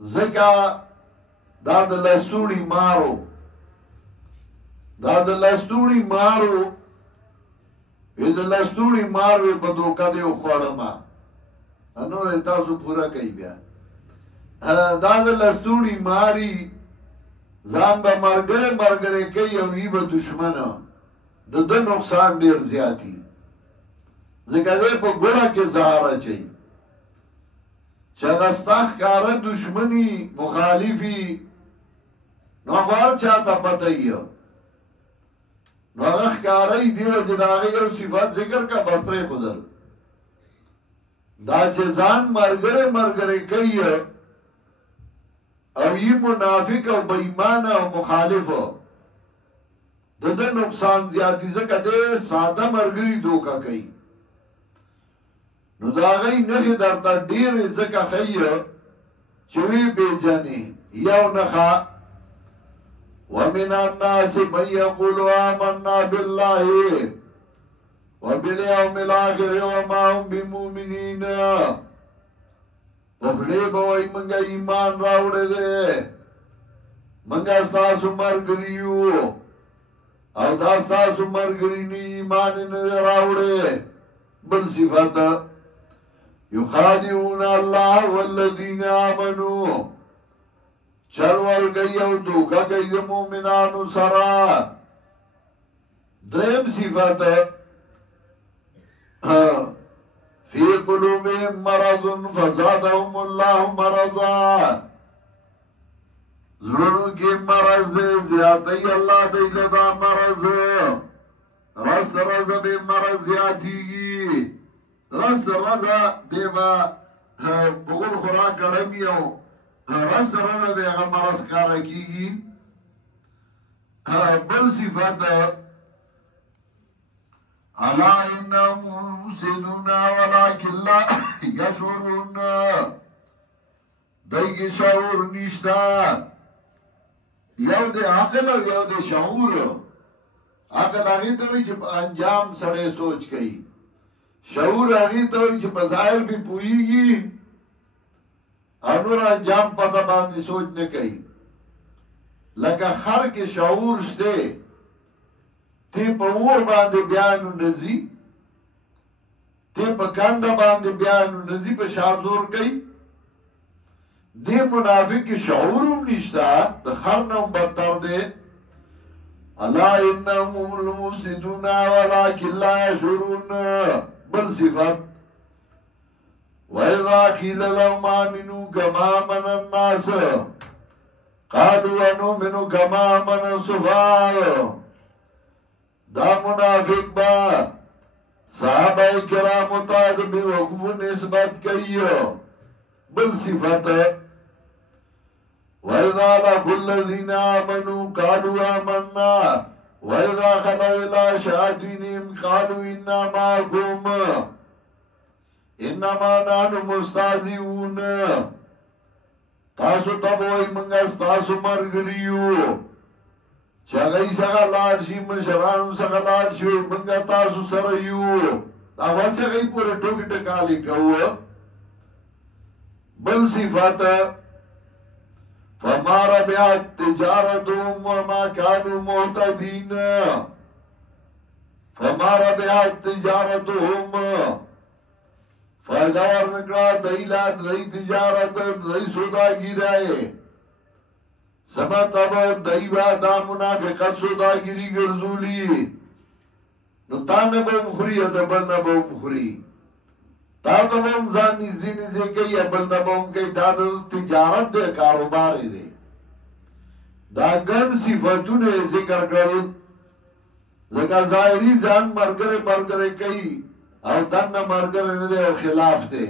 ځکه دا د لستوڼي مارو وی د لستوڼي مار وی په دوکه دی وخوړمه نور تاسو پوره کوي بیا دا د لستوڼي ماری ځان به مرګره کوي او وی به دشمنه د نقصان ډیر زیاتی ځکه دی په ګوړه کې زهر اچوي چې هغه ستا ښکاره دشمني مخالفي نو هر چاته پته یې نو هغه ښکاره دی چې د هغې یو صفت ذکر کا به پرېښودل دا چې ځان مرګره کوي او یې منافق او بېایمانه او مخالف د نقصان زیاتی ځکه ډېر ساده ملګري دوکه کوي نو د هغې نښې درته ډېرې ځکه ښیي چې وی پېژنې یو نښه ومن الناس من يقول آمنا بالله وباليوم الآخر وما هم بمؤمنين وخلی بوئی منگا ایمان راوڑے دے منگا ستاسو مرگریو او دا ستاسو مرگری نی ایمان ندے راوڑے بل صفت یخادعون اللہ والذین آمنوا چلوال گئی او دوکا گئی دا مومنانو سرا درم صفت فی قلوبهم مرض فزادهم الله مرضا زړونو کې مرض دی زیاتی الله دی لدا مرض رس به مرض زیاتیږي رس دی با بغل خوراک کړمی او رس به هغه مرض کاره کیږي بل صفت الا انهم مفسدون ولكن لا يشعرون دایګه شعور نشتا یو د عقل او یو د شعور عقل هغه ته وی چې انجام سره سوچ کوي شعور هغه ته وی چې په ظاهر به پويږي انور انجام پته باندې سوچ نه کوي لکه خر کې شعور شته تی په ور باندې بیانو نزي تی په کانده باندې بیانو نزي په شاذور کوي دی منافق کی شعورم نشتا د خر نوم بدتر دی الا انهم المفسدون ولكن لا يشعرون بل صفت واذا قيل لهم امنوا كما امن الناس قالوا انؤمن كما امن السفهاء دا منافق با صحابه کرامو ته د بیوقوف نسبت کوي بل صفت وَإِذَا لَقُوا الَّذِينَ آمَنُوا قَالُوا آمَنَّا وَإِذَا خَلَوْا إِلَى شَيَاطِينِهِمْ قَالُوا إِنَّا مَعَكُمْ إِنَّمَا نَحْنُ مُسْتَهْزِئُونَ تاسو ته وایي موږ ستاسو ملګري یو چې هغوی څخه لاړ شي مشرانو څخه لاړ شي موږ تاسو سره یو دا واسه هغوی پورې ټوکې ټکالې کوو بل صفت فما ربحت تجارتهم وما كانوا مهتدين فما ربحت تجارتهم فائدہ ورنکڑا دیلا دی تجارت دی سوداگیرائی سمت دیوا دا منافقت سوداگیری گرزولی نو تا نبا مخوری ادبل نبا مخوری تا تا با هم ځان نزدې نزدې کوي بل ته به هم کوي دا د تجارت دی کاروبار دی دا ګڼ صفتونه یې ذکر کړل ځکه ظاهري ځان ملګری کوي او دننه ملګری نه دی او خلاف دی